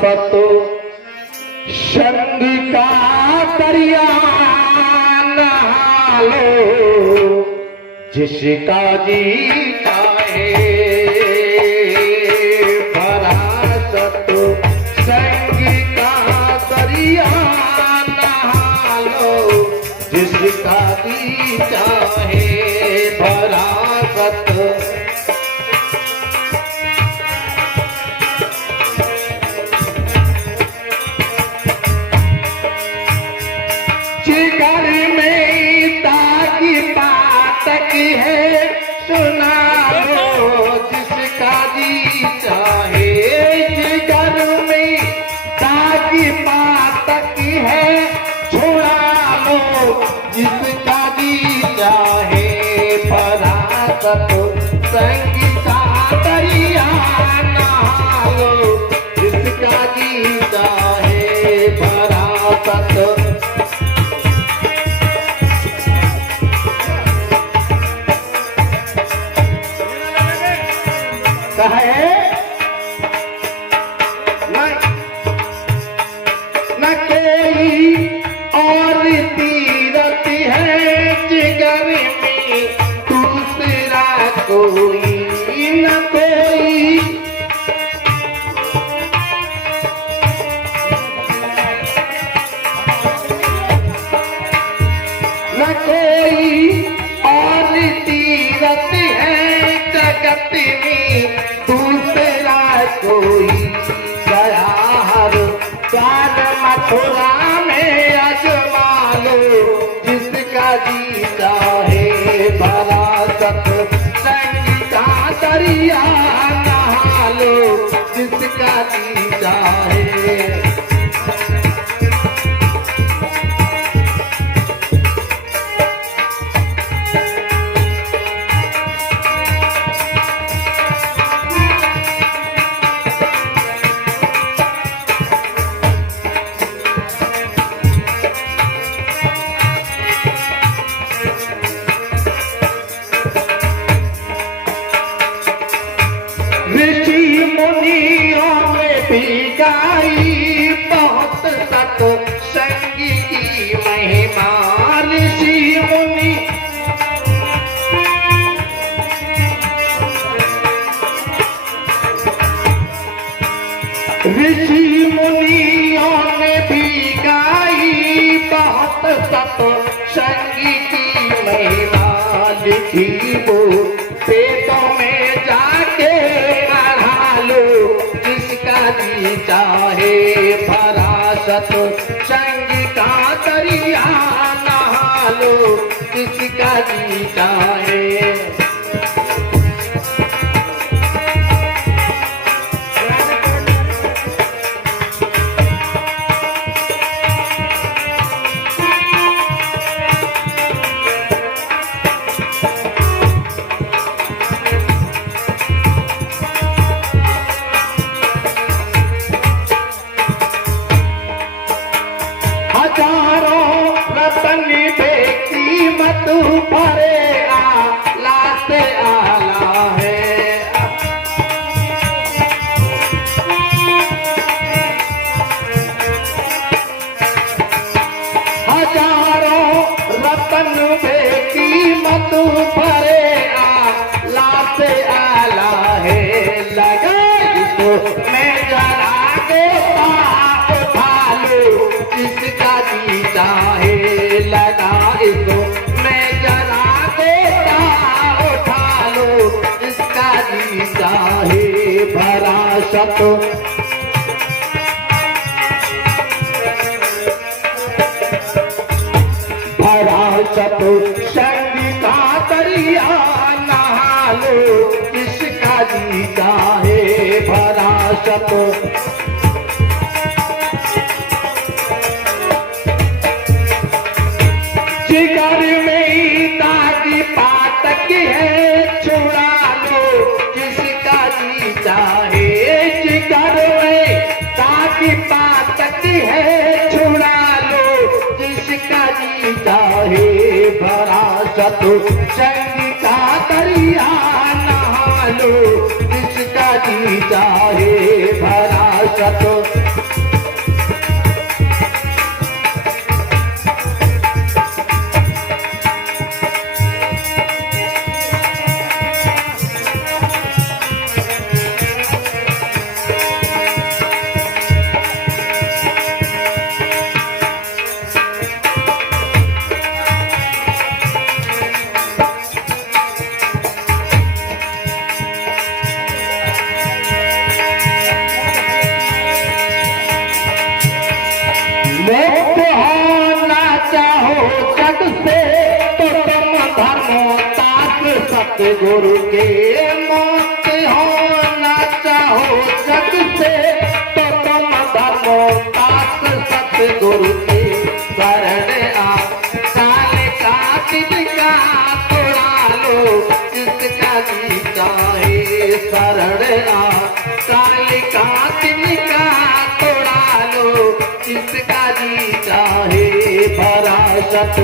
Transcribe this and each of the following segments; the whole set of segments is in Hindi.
सतो संग का दरिया नहा लो जिसका जी चाहे भरा सतो संग का दरिया नहा लो जिसका जी चाहे भरा सतो जिगर में ताकि पातक है सुना लो जिसका जी चाहे जिगर में ताकि पातक है छुड़ा लो जिसका जी चाहे फरासत संग का दरिया नहा लो जिसका जी चाहे फरासत है न कोई और तीरथ है जिगर में दूसरा कोई न कोई न कोई और तीरथ है जगत में दूसरा कोई गया हर द्वार मथुरा में अजमा लो जिसका जी चाहे भरा सत संग का दरिया नहा लो जिसका जी चाहे ऋषि मुनियों में भी गाई बहुत सत संग की महिमा ऋषि मुनि ऋषि मुनियों ने भी गाई बहुत सत संग की महिमा लिखी वो वेदों में जाके जिसका जी चाहे भरा सत संग का दरिया नहा लो जिसका जी चाहे हजारों रतन बेकीमत भरे आला से आला है हजारों रतन बेकीमत भरे आला से आला है लगा तो मैं जरा गोता उठा लो जिसका जी चाहे लगा इसको मैं जरा गोता उठा लो जिसका जी चाहे भरा सत भरा सत संग का दरिया नहा लो जिसका जी चाहे भरा सत जिगर में ताकि पातक है छुड़ा लो जिसका जी चाहे जिगर में ताकि पातक है छुड़ा लो जिसका जी चाहे भरा सत संग का दरिया नहा लो जिसका जी चाहे भरा सत मुक्त होना चाहो जग से तो तुम धर्मोतास सतगुरु के मुक्त होना चाहो जग से तो तुम धर्मोतास सतगुरु के शरण आ काल का तिनका तोड़ा लो जिसका जी चाहे शरण आ काल का तिनका तोड़ा लो जिसका जी चाहे पराशत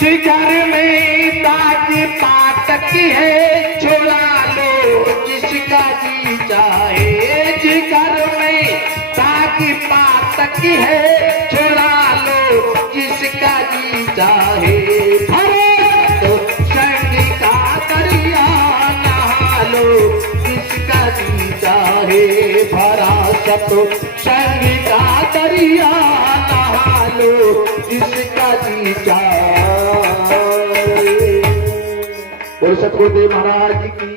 जिगर में ताज पातक है छोड़ा लो जिसका जी चाहे जिगर में ताज पातक है छोड़ा लो जिसका जी चाहे भरत संग का दरिया नहा लो जिसका जी चाहे भरासत संग का दरिया नहा लो जिसका जी चाहे। बोल सतगुरुदेव महाराज की।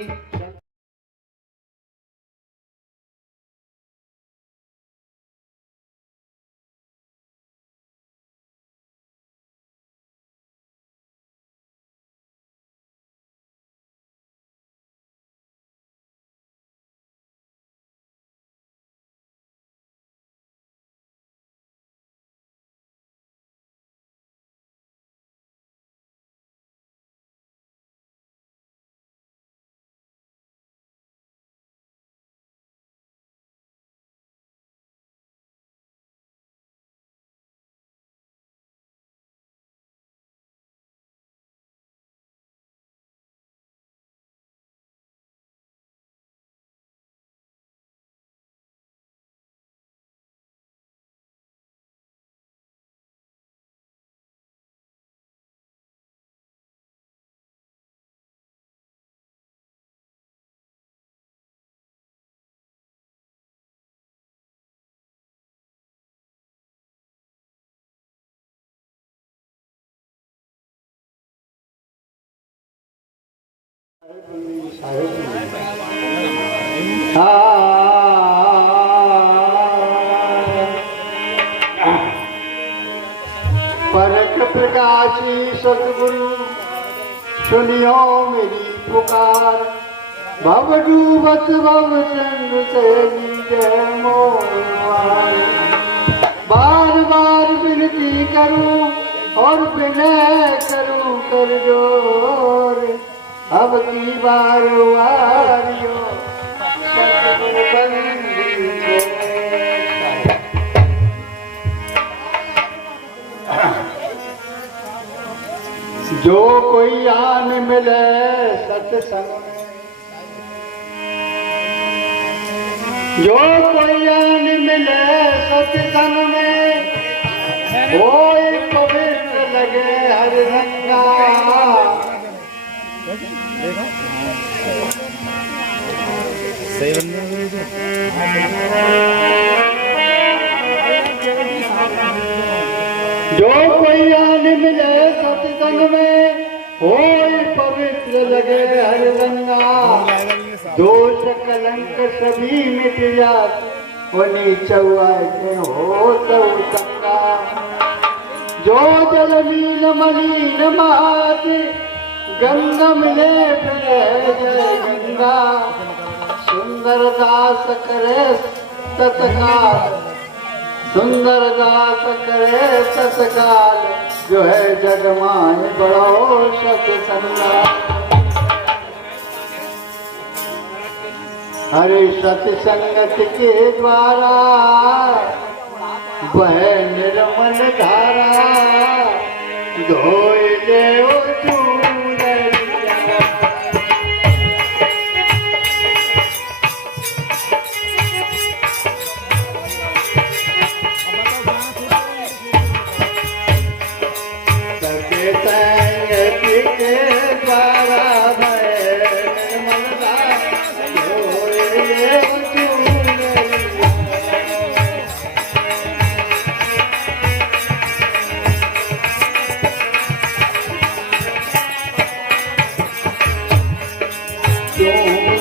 परक प्रकाशी सतगुरु सुनियो मेरी पुकार, भव डूबत भव संग से नीचे मोर। बार बार विनती करूं और विनय करूं कर जोर, अब की बार वारियो सतगुरु बंदी है। जो कोई आन मिले सत्संग में, जो कोई आन मिले सत्संग में, वो एक पवित्र लगे हर रंगा। जो कोई आन मिले सत्संग में, वो पवित्र लगे हर रंगा। दोष कलंक सभी मिट जात, वनी चौआए हो तो संगा। जो जल मीन मलिन मात, गंगा मिले जय जय गंगा। सुंदर दास करे तत्काल, सुंदर दास करे तत्काल, जो है जगमान बड़ो सत्संगा। हरे सत्संगत के द्वारा वह निर्मल धारा, धोए ले चूनरिया।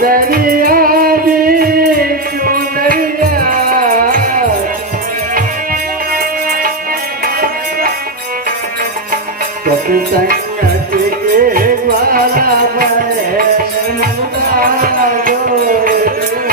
चुनरिया जी चुनरिया सत्संग के द्वारा बहन ममता दो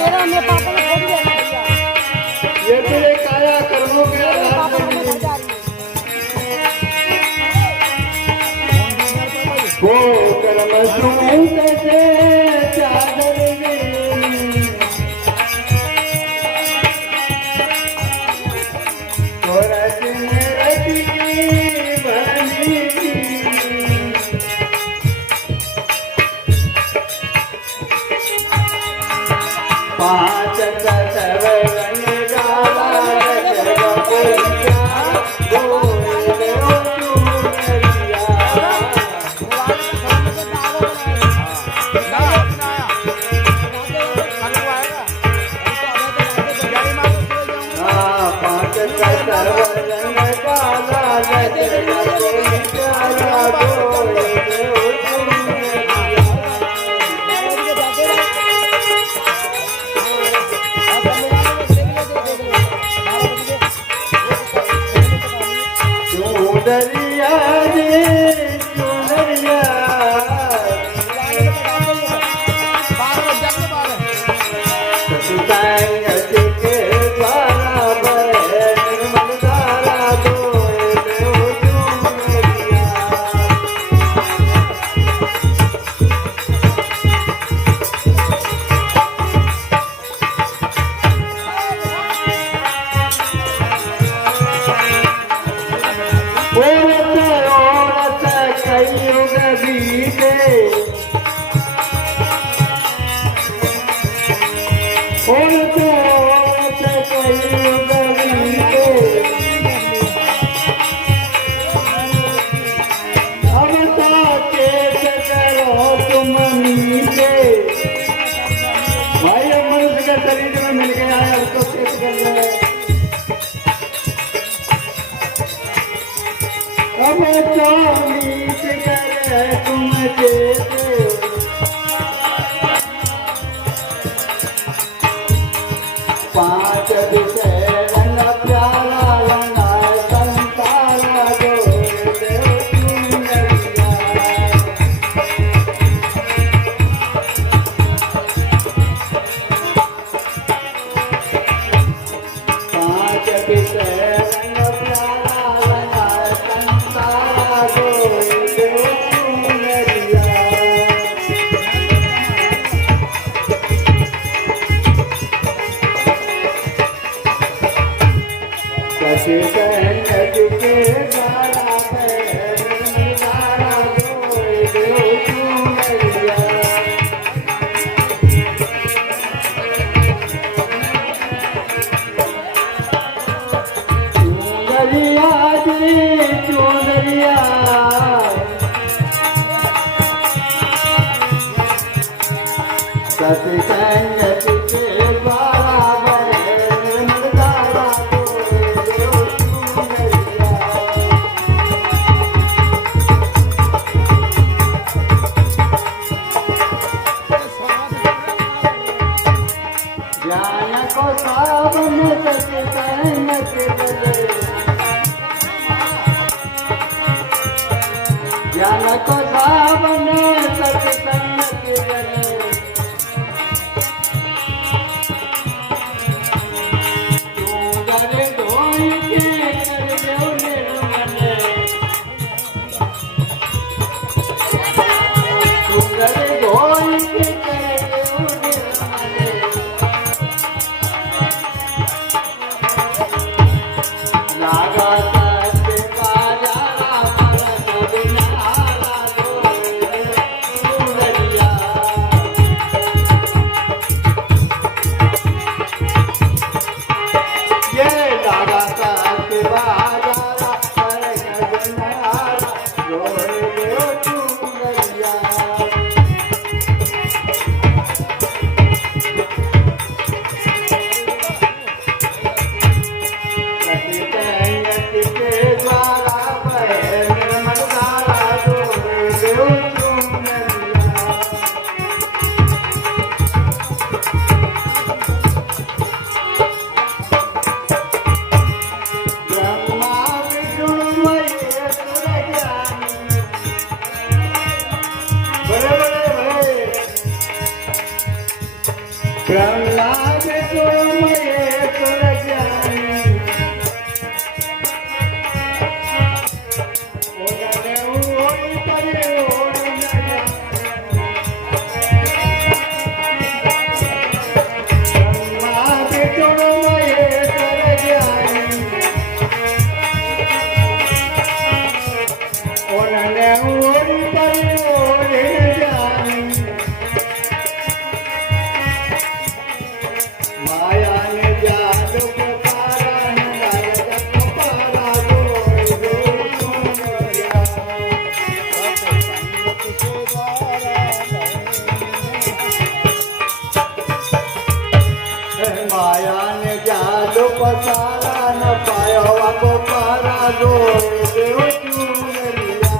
मेरा मैं पापा ने खोल दिया भैया ये तेरे काया कर्मों के मेरे आधार पापा को पर मैं जा रही वो कर्म सूत से चादर दी और रचने रची बनी पांच तत्व रंग डाला जग कोइया बोल दो चुनरिया पांच तत्व रंग डाला जग कोइया बोल दो चुनरिया जी चुनरिया सत्संग के द्वारा बहन ममता दो चुनरिया ओरत कलयुग बीते ओरत कलयुग बीते अब साकेत करो तुम मीते भाई अब मनुष्य का शरीर में मिल गया है उसको चेत करना है अब चालीस करे तुम चेत पांच विषय रंग प्याला रंगा संतारा दो चुनरिया पांच विषय रंग प्याला रंगा संतारा दो चुनरिया कसे कहत के द्वारा बहन दारा दो चुनरिया चुनरिया जी चुनरिया सत्संग के द्वारा बहन दारा दो चुनरिया ज्ञान को सावन सत्संग के बले ज्ञान को सावन सत्संग के बले डूंगर धोई के कर दो निर्मले डूंगर धोई के कर दो निर्मले लागा सत्य बाजारा पर बिना दो चुनरिया प्रहलाद को महेश्वर ज्ञानी ओने ओई परे ओन न जाने प्रहलाद को महेश्वर ज्ञानी ओने ओई परे ओन न जाने माया ने जादू पतारा नंदाय जप पारा दो सुनिया माया ने जादू पतारा न पायो को पारा दो सुनिया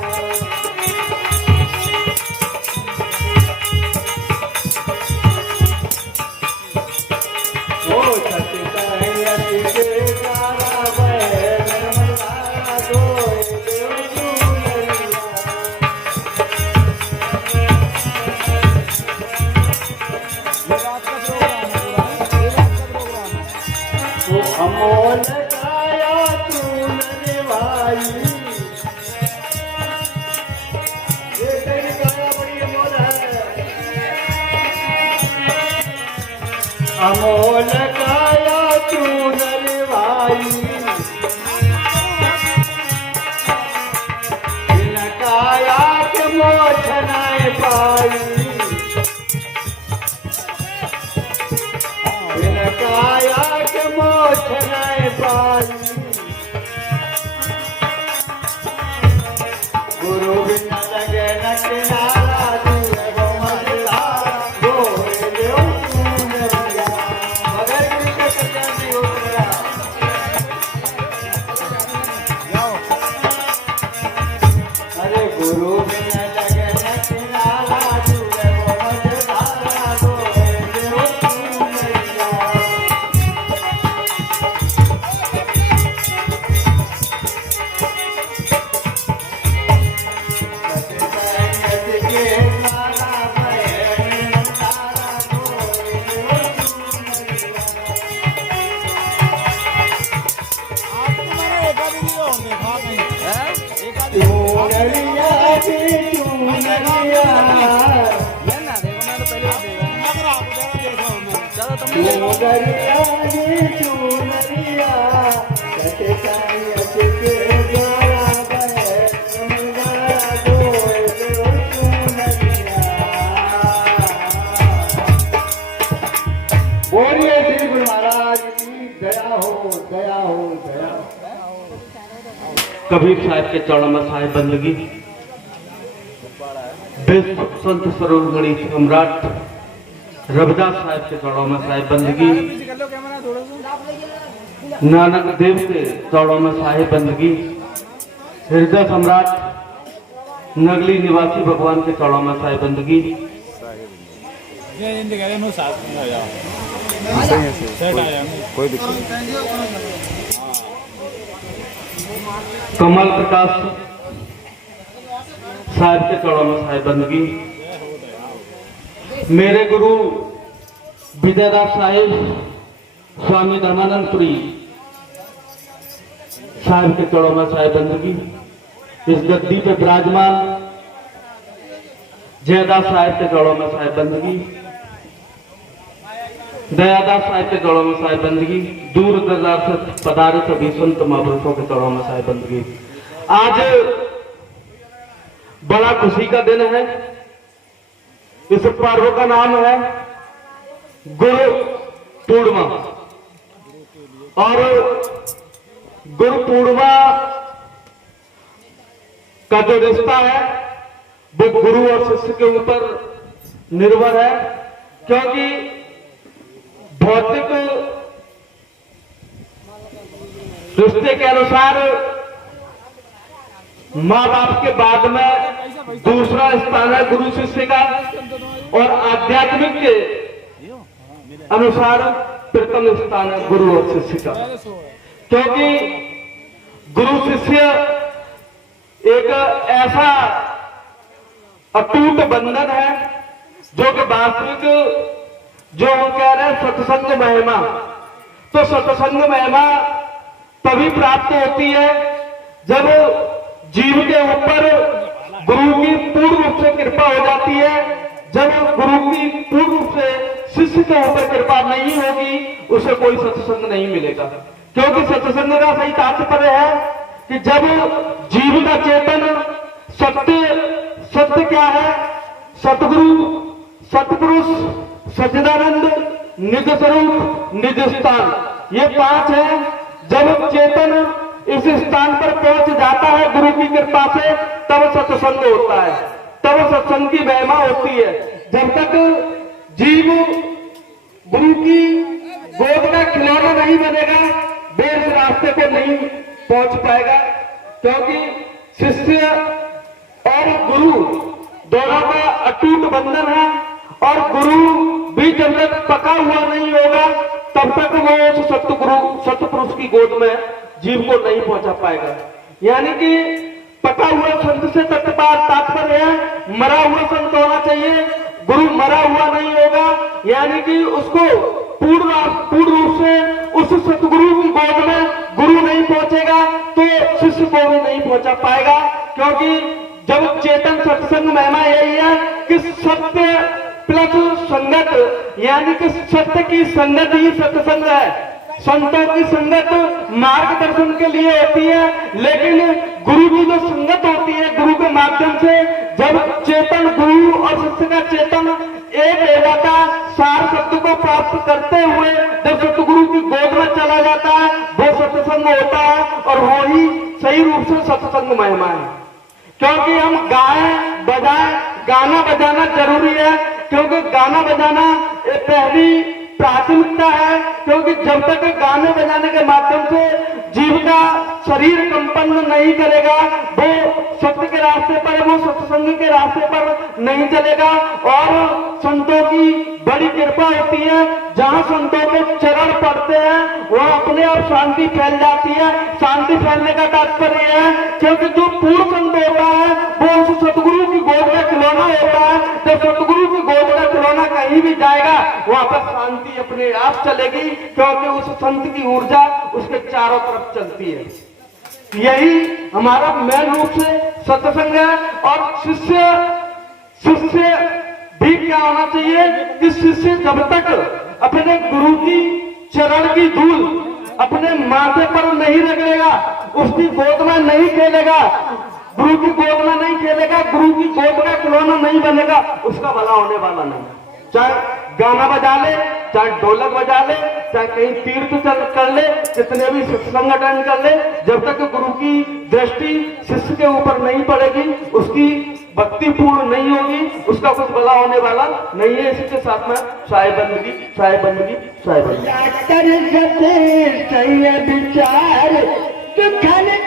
ओ सत्य कहयति के गारा बहे निर्मला दो तो अमोल काया तू भाई ये तेरी काया बड़ी अमोल है अमोल काया तू भाई बिन काया के मोछ नहीं पाई बिन काया के मोछ नहीं पाई गुरु बिन लगे न किनारा दिए गो मझधारा गोरे देव सुनिया मगर गुरु के चरण नहीं उतरा अरे गुरु बिन लगे न किनारा दिए गो मझधारा गोरे देव सुनिया बोलिए श्री गुरु महाराज की दया हो दया हो दया कबीर साहब के चरणों में साहिब बंदगी विश्व संत स्वरूप गणित सम्राट रविदास साहब के चरणों में साहिब बंदगी नानक देव के चरणों में साहिब बंदगी हृदय सम्राट नगली निवासी भगवान के चरणों में साहिब बंदगी कोई दिक्कत कमल प्रकाश साहब के चरणों में साहिब बंदगी मेरे गुरु विद्यादास साहिब स्वामी धर्मानंदपुरी साहिब के चरणों में साहिब बंदगी इस गद्दी पे विराजमान जयदास साहिब के चरणों में साहिब बंदगी दयादास साहिब के चरणों में साहिब बंदगी दूर दराज से पधारे सभी संत महापुरुषों के चरणों में साहिब बंदगी। आज बड़ा खुशी का दिन है। इस पर्व का नाम है गुरु पूर्णिमा और गुरु पूर्णिमा का जो रिश्ता है वो गुरु और शिष्य के ऊपर निर्भर है, क्योंकि भौतिक रिश्ते के अनुसार माँ बाप के बाद में दूसरा स्थान है गुरु शिष्य का और आध्यात्मिक के अनुसार प्रथम स्थान है गुरु और शिष्य का, क्योंकि गुरु शिष्य एक ऐसा अटूट बंधन है जो कि वास्तविक जो हम कह रहे हैं सत्संग महिमा, तो सत्संग महिमा तभी प्राप्त होती है जब जीव के ऊपर गुरु की पूर्ण रूप से कृपा हो जाती है। जब गुरु की पूर्ण रूप से शिष्य के ऊपर कृपा नहीं होगी, उसे कोई सत्संग नहीं मिलेगा। क्योंकि सत्संग का सही तात्पर्य है कि जब जीव का चेतन सत्य क्या है, सतगुरु, सतपुरुष, सच्चिदानंद, निज स्वरूप, निज स्थान, ये 5 है। जब चेतन इस स्थान पर पहुंच जाता है गुरु की कृपा से, तब सत्संग होता है, तब सत्संग की महिमा होती है। जब तक जीव गुरु की गोद का खिलौना नहीं बनेगा, वे इस रास्ते को नहीं पहुंच पाएगा। क्योंकि शिष्य और गुरु दोनों का अटूट बंधन है, और गुरु भी जब तक पका हुआ नहीं होगा, तब तक वो उस सतगुरु, सतपुरुष की गोद में जीव को नहीं पहुंचा पाएगा। यानी कि पका हुआ संत से तात्पर्य है मरा हुआ संत होना चाहिए। गुरु मरा हुआ नहीं होगा, यानी कि उसको पूर्ण रूप से उस सतगुरु की गोद में गुरु नहीं पहुंचेगा, तो शिष्य को भी नहीं पहुंचा पाएगा। क्योंकि जब चेतन सत्संग महिमा यही है कि सत्य प्लस संगत, यानी कि सत्य की संगत ही सत्संग है। संतों की संगत मार्गदर्शन के लिए होती है, लेकिन गुरु की जो संगत होती है, गुरु के माध्यम से जब चेतन गुरु और शिष्य का चेतन एक हो जाता है, सार सत्य को प्राप्त करते हुए जब सतगुरु की गोद में चला जाता है, वो सत्संग होता है, और वो ही सही रूप से सत्संग महिमा है। क्योंकि हम गाएं बजाएं, गाना बजाना जरूरी है, क्योंकि गाना बजाना पहली प्राथमिकता है। क्योंकि जब तक गाने बजाने के माध्यम से जीव का शरीर कंपन नहीं करेगा, वो सत्य के रास्ते पर, वो सत्संग के रास्ते पर नहीं चलेगा। और संतों की बड़ी कृपा होती है, जहां संतों के चरण पड़ते हैं वहां अपने आप शांति फैल जाती है। शांति फैलने का तात्पर्य है क्योंकि जो पूर्ण संत होता है वो उस सतगुरु की गोद का खिलौना होता है। जब सतगुरु की गोद का खिलौना कहीं भी जाएगा, वहां पर शांति अपने आप चलेगी, क्योंकि उस संत की ऊर्जा उसके चारों तरफ चलती है। यही हमारा मेन रूप से सत्संग है। और शिष्य भी क्या होना चाहिए कि शिष्य जब तक अपने गुरु की चरण की धूल अपने माथे पर नहीं रगड़ेगा, उसकी गोद में नहीं खेलेगा, गुरु की गोद में नहीं खेलेगा, गुरु की गोद का खिलौना नहीं बनेगा, उसका भला होने वाला नहीं। चाहे गाना बजा ले, चाहे ढोलक बजा ले, चाहे कहीं तीर्थ कर ले, कितने भी सत्संग अटेंड कर ले, जब तक गुरु की दृष्टि शिष्य के ऊपर नहीं पड़ेगी, उसकी भक्ति पूर्ण नहीं होगी, उसका कुछ भला होने वाला नहीं है। इसी के साथ में साहिब बंदगी, साहिब बंदगी, साहिब बंदगी। विचार है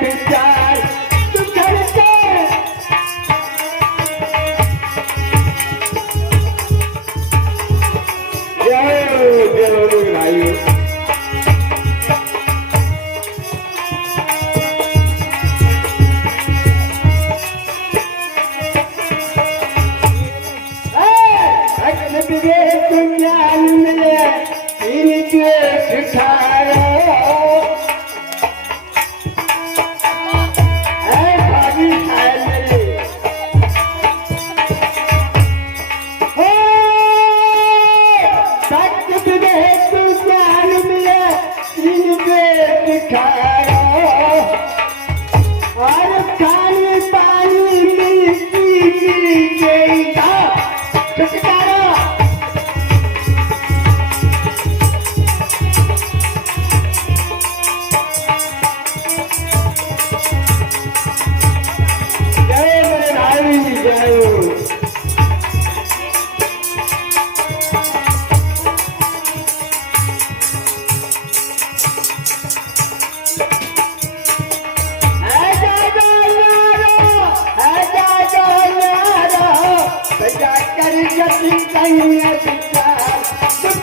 विचार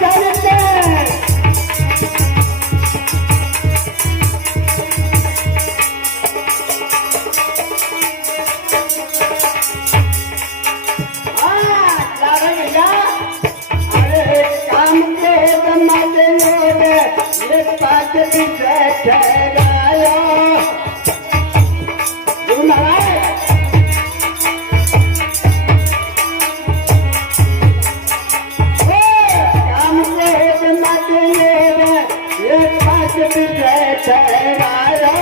करते अरे काम के मजे ये पाँच ठहराया काम के मजे ये पाँच ठहराया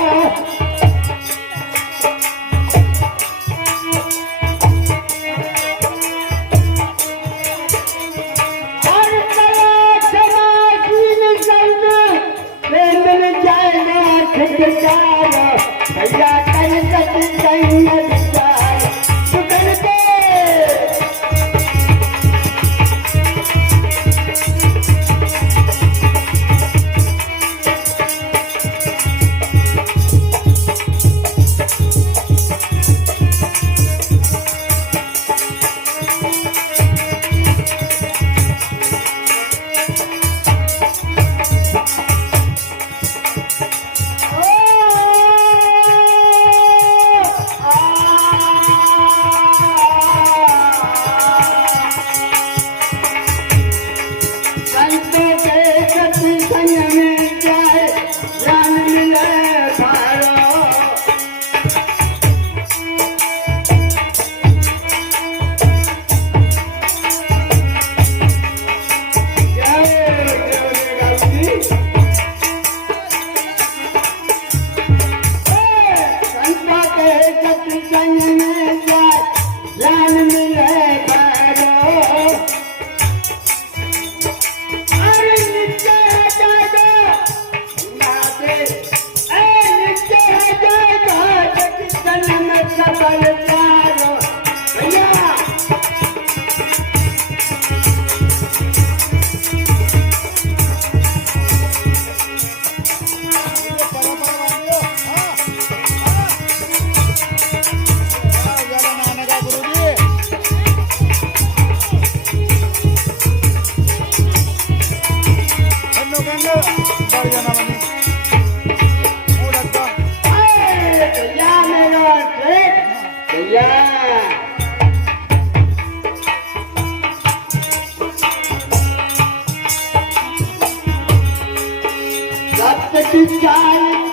भैया कल तक कहीं जाए सुधर के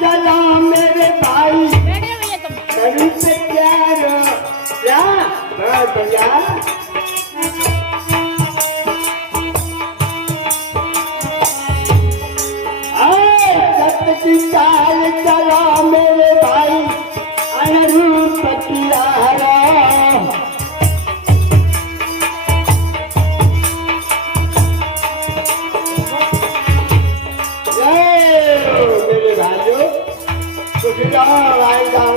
चला मेरे भाई कहीं से क्या भैया चाल चला मेरे भाई अनुरूप कियारा मेरे भाइयों कुछ जाओ भाई जाओ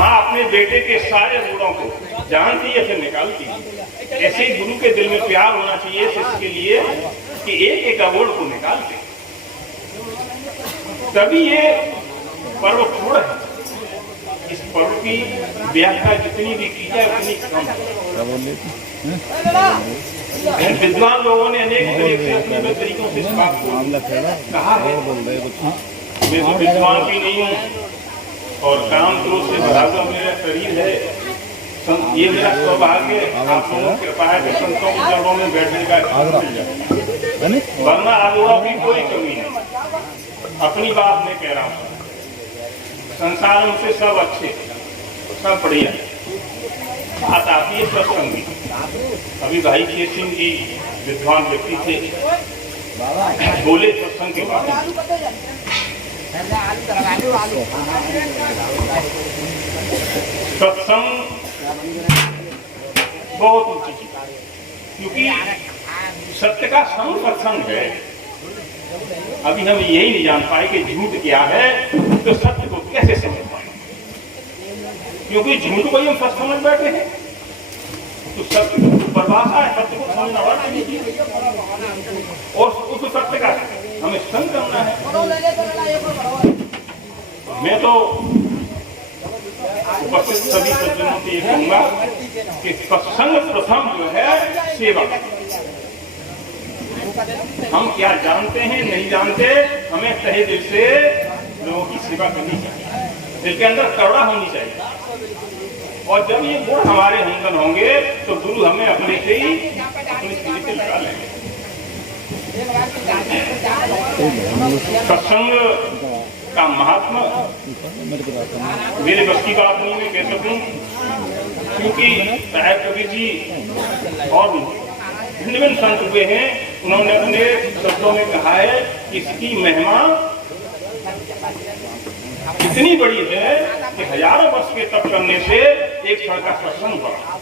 माँ अपने बेटे के सारे गुणों को जानती है फिर निकालती है। ऐसे ही गुरु के दिल में प्यार होना चाहिए शिष्य के लिए कि एक एक अवोड़ को निकालते, तभी ये पर्व पूर्ण है। इस पर्व की व्याख्या जितनी भी की जाए उतनी कम है। विद्वान लोगों ने अनेक तरीके से अपने तरीकों से इस बात को कहा है। मैं तो विद्वान भी नहीं हूँ और काम क्रोध से भरा हुआ मेरा शरीर है। ये मेरा सौभाग्य आप लोगों की कृपा है कि संतों के चरणों में बैठने का मिल जाए, वरना आगुआ की कोई कमी नहीं। अपनी बात मैं कह रहा हूँ, संसार में से सब अच्छे, सब बढ़िया। बात आती है सत्संग की। अभी भाई के सिंह जी विद्वान व्यक्ति थे, बोले सत्संग के बारे में। सत्संग बहुत ऊंची चीज, क्योंकि सत्य का संग सत्संग है। अभी हम यही नहीं जान पाए कि झूठ क्या है, तो सत्य को कैसे समझ पाए, क्योंकि झूठ को ही हम सच समझ बैठे हैं। तो सत्य की परिभाषा है, सत्य को समझना और उस सत्य का हमें संग करना है। मैं तो उपस्थित सभी सज्जनों से ये कहूंगा कि सत्संग प्रथम जो है सेवा। हम क्या जानते हैं नहीं जानते, हमें तहे दिल से लोगों की सेवा करनी चाहिए, दिल के अंदर करुणा होनी चाहिए। और जब ये गुण हमारे अंदर होंगे तो गुरु हमें अपने से ही अपनी स्थिति से लगा लेंगे। सत्संग का महात्मा मेरे बस की बात नहीं मैं कह सकूं, क्योंकि साहेब कबीर जी और भिन्न संत हुए हैं, उन्होंने अपने शब्दों में कहा है कि इसकी महिमा इतनी बड़ी है कि हजारों वर्ष के तप करने से एक क्षण का सत्संग बढ़ा।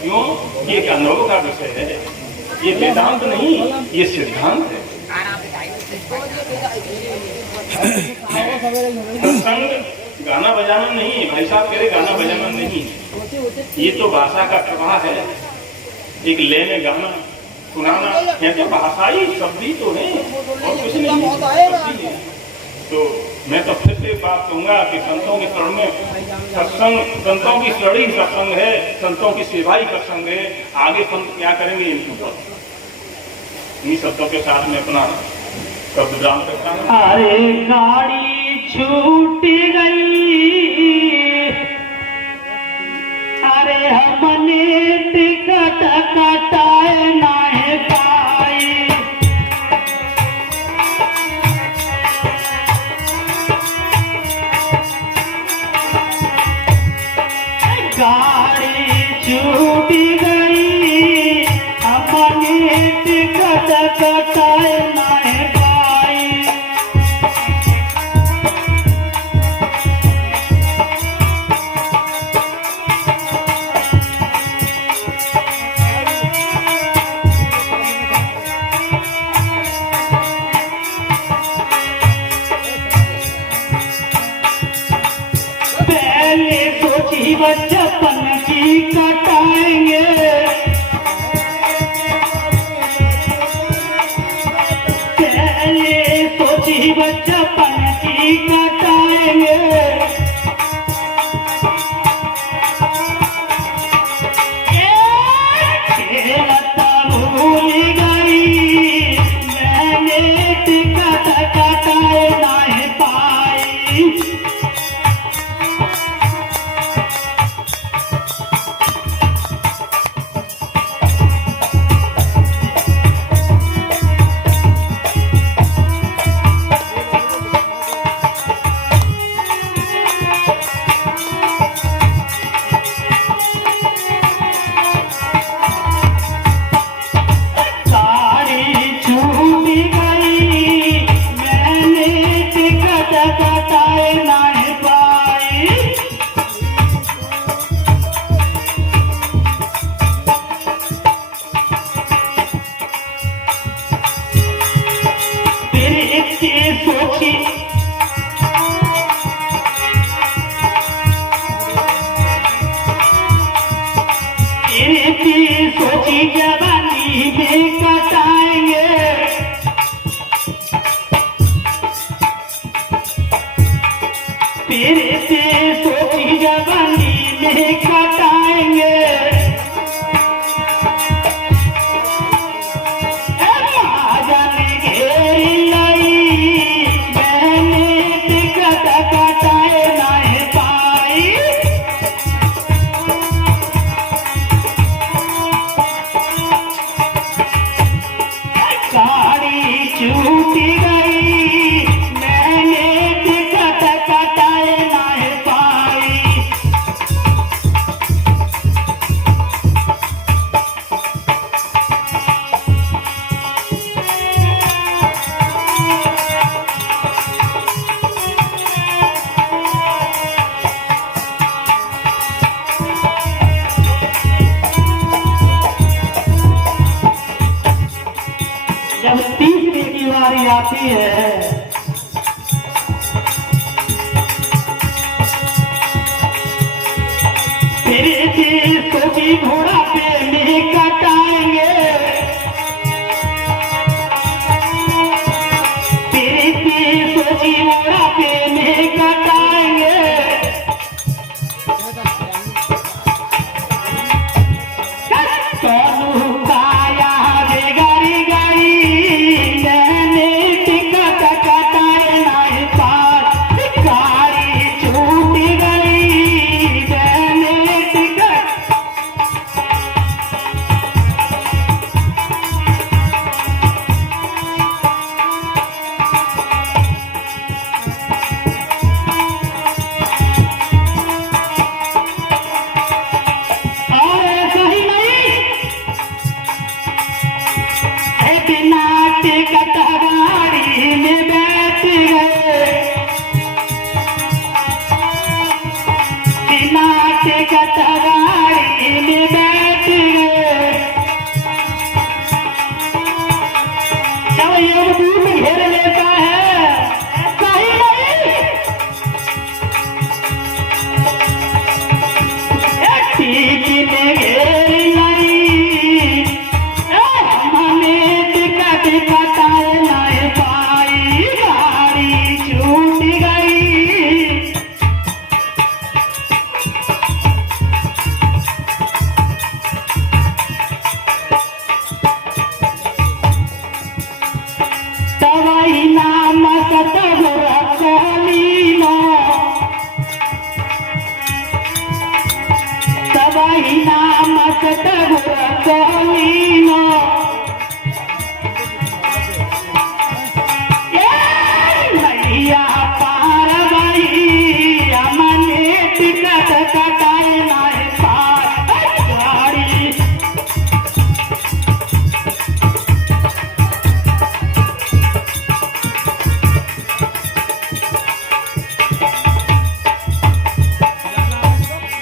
क्यों? ये एक अनुभव का विषय है, ये वेदांत नहीं, ये सिद्धांत है। सत्संग गाना बजाना नहीं, भाई साहब कह रहे गाना बजाना नहीं, ये तो भाषा का प्रवाह है। एक ले में गाना सुनाना, यहाँ तो भाषाई शब्द ही तो है और कुछ नहीं। तो मैं तो फिर से बात कहूंगा कि संतों के शरण में सत्संग, संतों की शरण ही सत्संग है, संतों की सेवा ही सत्संग है। आगे संत क्या करेंगे इनके ऊपर। इन्हीं शब्दों के साथ में अपना शब्द विराम करता हूँ। अरे गाड़ी छूट गई, अरे हमने टिकट कटाए नहीं पाई, गाड़ी छूट गई, हमने टिकट कटाए नहीं पाई। पहले सोची बचपन की कटाएंगे, पहले सोची बचपन की कटाएंगे, खेलता भूल गई, मैंने टिकट कटाए नहीं पाई। सोची जवानी में कटाएंगे, तेरे से सोची जवानी में कटाएंगे, छूट गई, मैंने टिकट कटाए नहीं पाई। जब तीसरे की बारी आती है, फिर तीसों की घोड़ा पे नहीं कटाएंगे, फिर तीसों की घोड़ा पे नहीं कटाएंगे। सोनू काया रे गाड़ी गाड़ी, मैंने टिकट कटाए नहीं पार, गाड़ी छूट गई, मैंने टिकट। और ऐसा ही नहीं, बिना टिकट गाड़ी में बैठ गए, बिना टिकट गाड़ी में बैठ गए। जब यमदूत घेर लेता है, ऐसा ही नहीं, ठीक ने घेर लाई, हमने टिकट कटाए नहीं पाई, गाड़ी छूट गई। दवाई नाम सतगुरु कहलीनो, दवाई नाम सतगुरु कहलीनो। नैया पार गई, हमने टिकट कटाए नहीं पार, गाड़ी।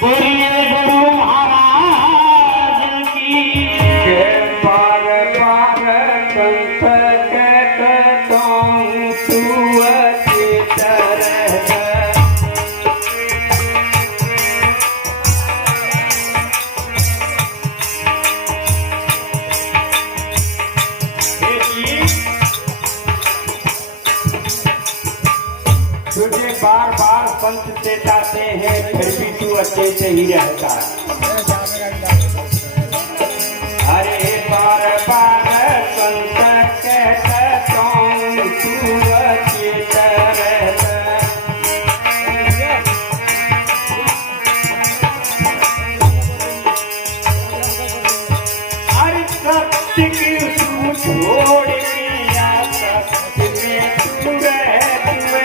बोलिए गुरु महाराज की। के पार पार संत कहत तू अचित रह। तुझे बार बार पंथ से जाते हैं, फिर भी तू अच्छे से ही रहता है। अरे बार बार संत कहता हूँ तू अच्छे से रहता। अरे सत्य की तू छोड़ के या सत्य में तू रहते।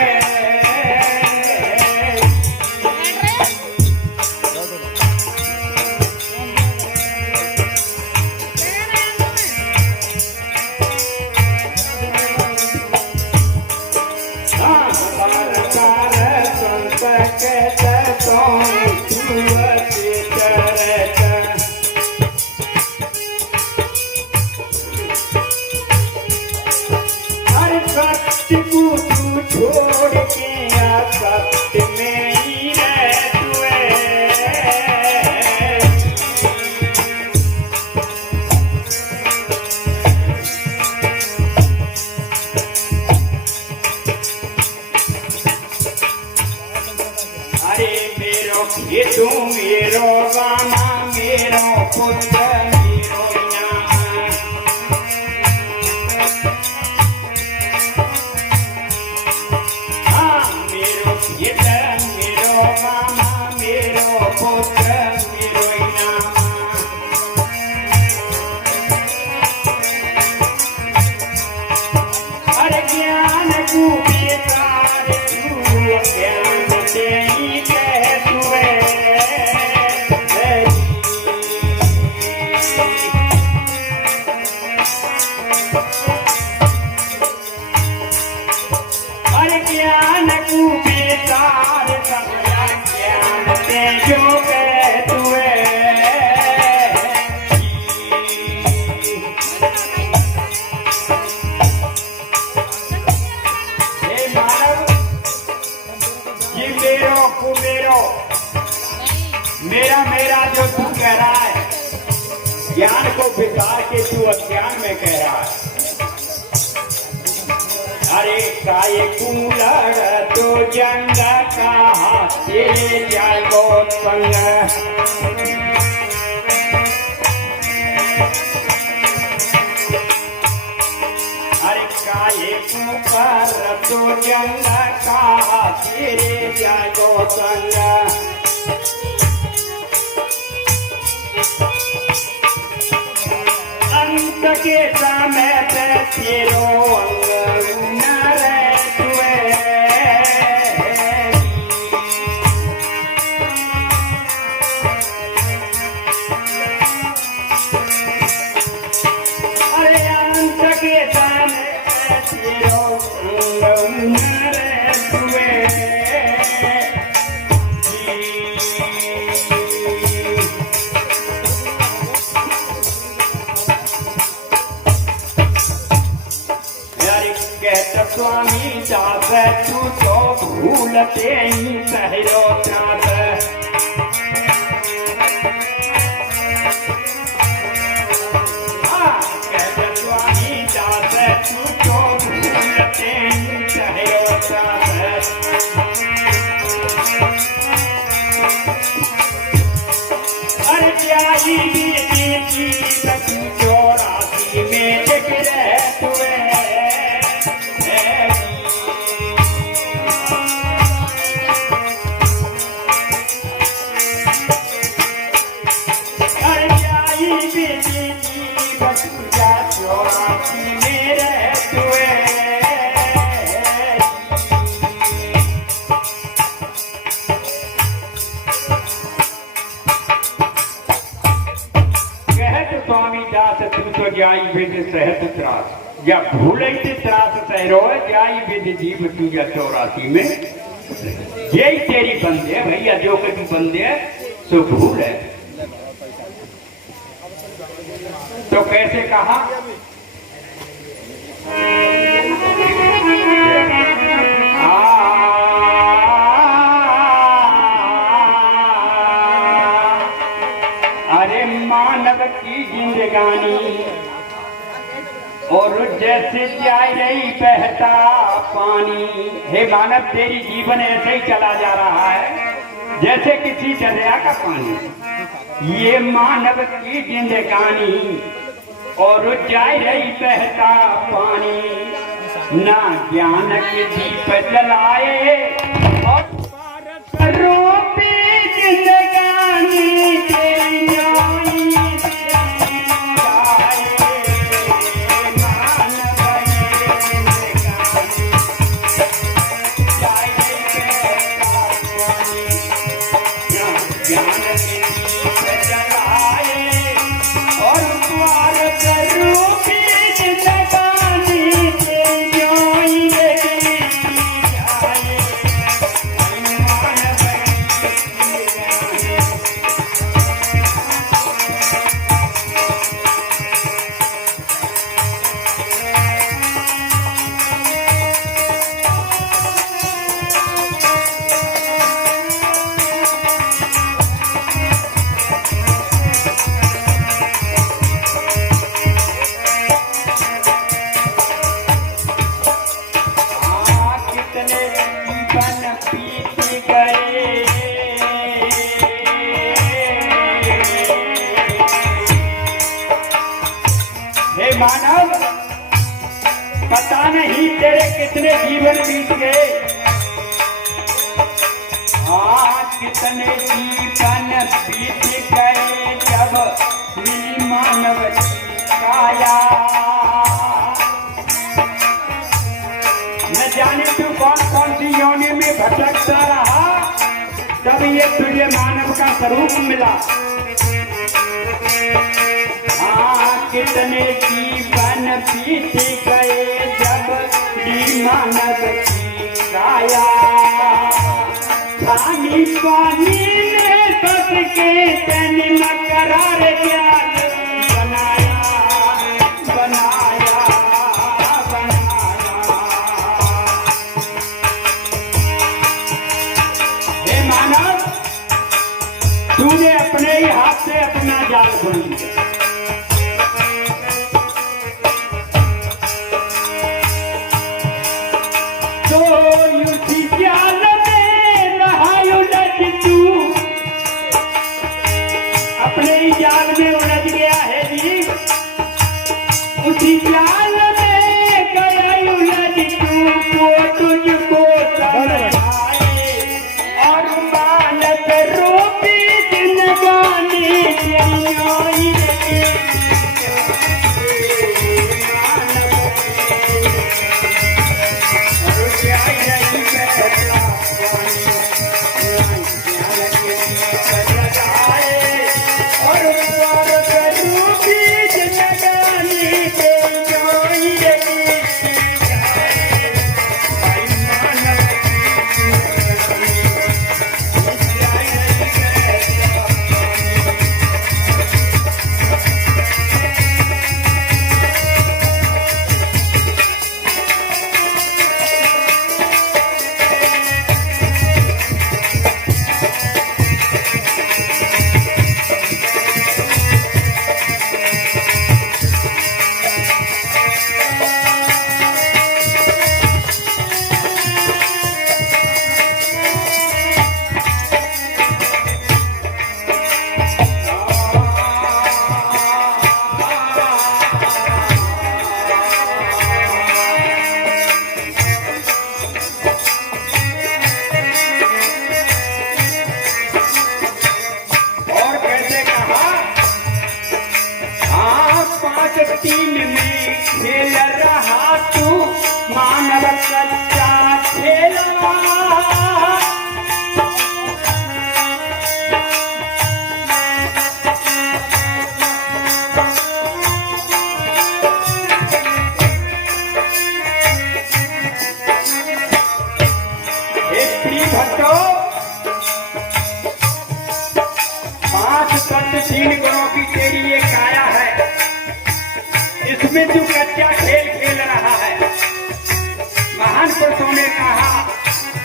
अरे सत्य को तू छोड़ के आ सत्य में ही रह तुए। अरे मेरो खेतू मेरो गाना मेरो पुत्र मेरो नाम। हाँ मेरो खेत मेरा मेरा जो तू कह रहा है, ज्ञान को बिगाड़ के तू अज्ञान में कह रहा है। अरे काय कुलड़ तो जंग का तेरे जागो संग। अरे काय कुकर तो जंग का तेरे जागो संग। अंत के समय पे तेरो अंग न रहते। अरे अंत के समय पे तेरो अंग न रहते। स्वामी दास तू तो भूलते ही सहरो त्रास। स्वामी दास तू तो भूलते ही सहरो त्रास। अरे प्यारी बेटी चौरासी में दिख रहे तुए। स्वामी दास तू तो जाई विद सहत त्रास। या भूले त्रास सहरो जाई विद जीव तुझा 84 में। यही तेरी बंदे भैया, जो कभी बंदे सो भूल है। तो कैसे कहा? अरे मानव की जिंदगानी और जैसे जाए रही बहता पानी। हे मानव, तेरी जीवन ऐसे ही चला जा रहा है जैसे किसी दरिया का पानी। ये मानव की जिंदगानी और जाए रही बहता पानी। ना ज्ञान के दीप जलाए और रूपी जिंदगानी तेरी जाई जाए। मानव जाए बहता पानी। ज्ञान के दीप जलाए और रूपी जिंदगानी तेरी जाई जाए। मानव, पता नहीं तेरे कितने जीवन बीत गए। कितने जीवन बीत गए जब मिली मानव काया। न जाने तू कौन कौन सी योनि में भटकता रहा, तब ये तुझे मानव का स्वरूप मिला। कितने जीवन बीत गए जब मानव की काया। पानी पानी ने सबके तन न करार ज्ञान बनाया बनाया बनाया। हे मानव, तूने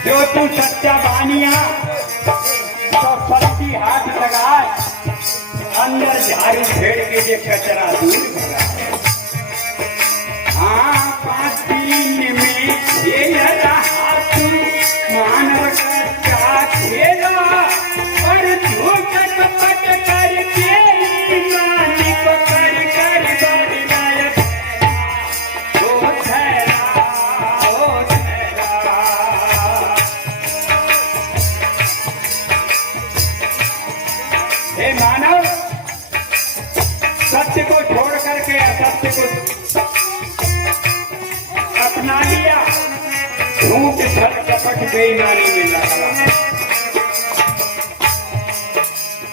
जो तू सच्चा बानिया तो सच्ची हाथ लगाए, अंदर झाड़ू फेर के जे कचरा दूर भगाए। हाँ 5 दिन में खेल रहा तू मानव का क्या खेला, और झूठ कपट करके ईमान को कर कर बदलाया। ओ ठहरा, ओ ठहरा। हे मानव, सत्य को छोड़ करके असत्य को अपना लिया, झूठ छल कपट बेईमानी में लगा।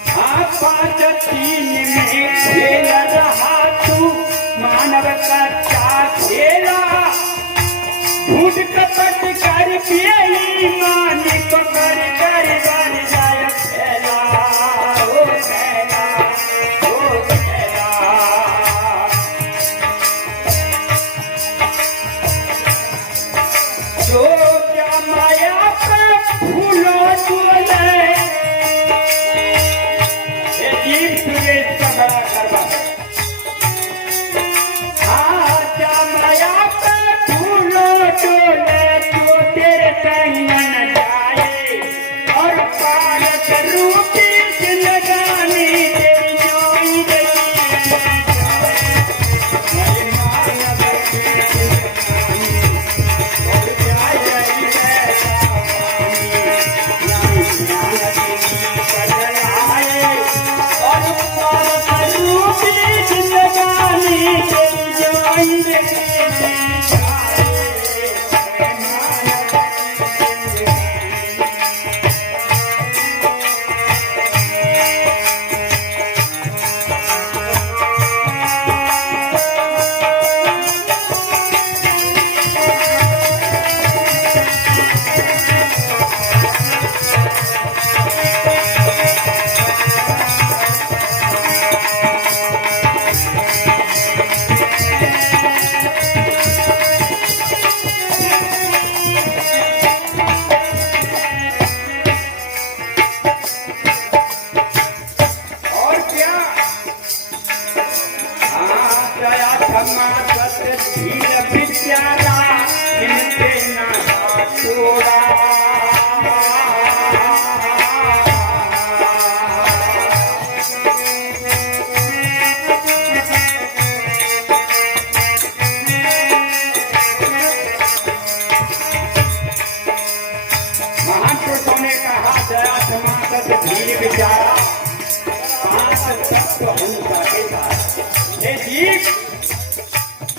हाँ 5 दिन में खेल रहा तू मानव का क्या खेला, झूठ कपट कर बेईमान को कर कर बन जाए फैला। ओ फैला, ओ फैला। जो क्या माया पर फूलो डोले, ये जीव सुरेश का बड़ा गरबा है। हाँ क्या माया पर फूलो डोले, जो तेरे संग न जाए, और पालक रूपी जिंदगानी तेरी जोई रही है। मानव की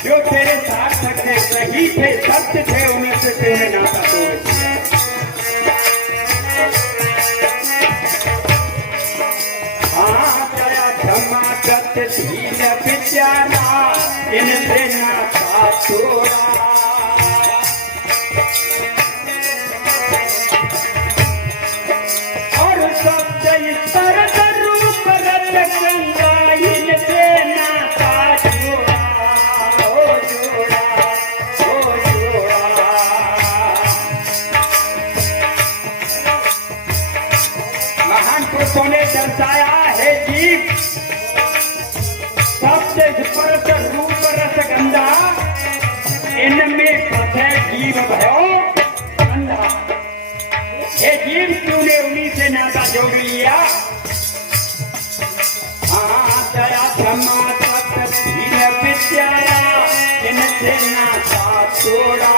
जो तेरे सार्थक थे, सही थे, सत्य थे, उन्हें से तूने नाता तोड़ दिया। हाँ दया क्षमा सत्य धीर विद्याना, इनसे नाता तोड़ा। और शब्द ईश्वर रूप रत गंगा, इनसे नाता जोड़ा। महान पुरुषों ने दर्शाया है जीव सबसे स्पर्श रूप रस गंधा, इनमें फंसे जीव भयो अंधा। ये जीव तूने उन्हीं से नाता जोड़ लिया। हाँ दया क्षमा सत्य धीर विद्या, इनसे नाता तोड़ा।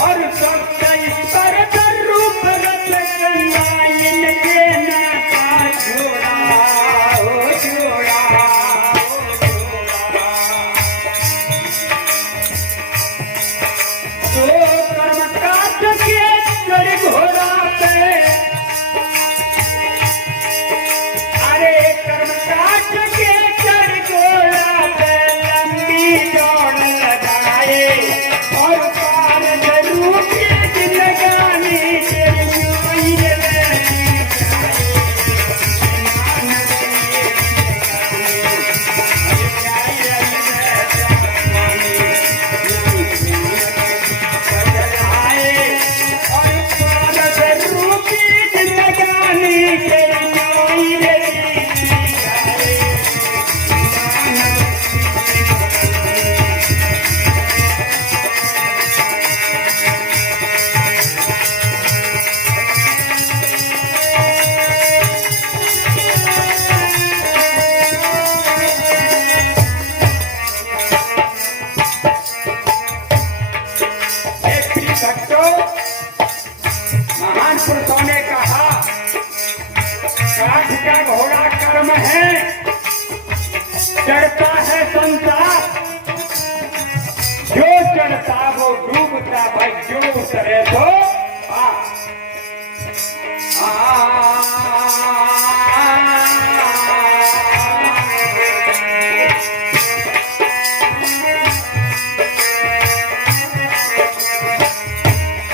और सत्य ईश्वर रूप रस गंगा, इनसे नाता जोड़ा। ओ जोड़ा, तो कर्म काट के चढ़ घोड़ा पे, अरे कर्म काट के चढ़ घोड़ा पे, लंबी संसार जो चढ़ता वो डूबता भाई जो उतरे तो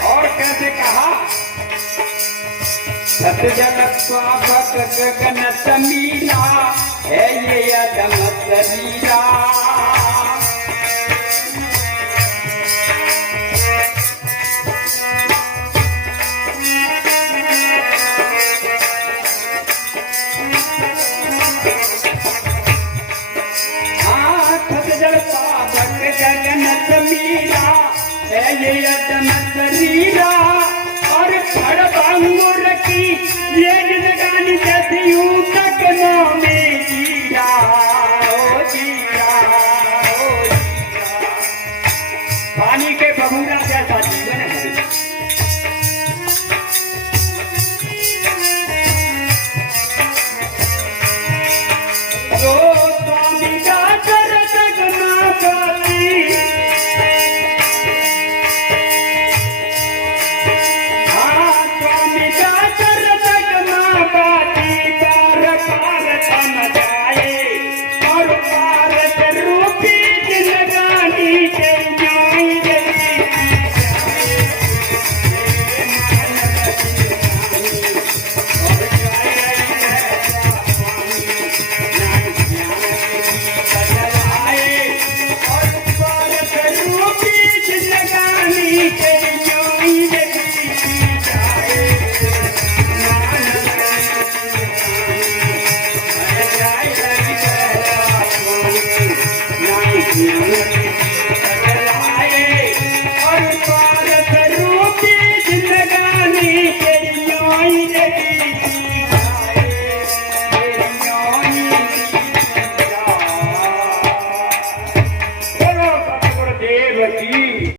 और कैसे कहा सतजल स्वागत गगन समीरा है ये अदम शरीरा गगन समीरा है ये अदम शरीरा और खड़बांगुर की ये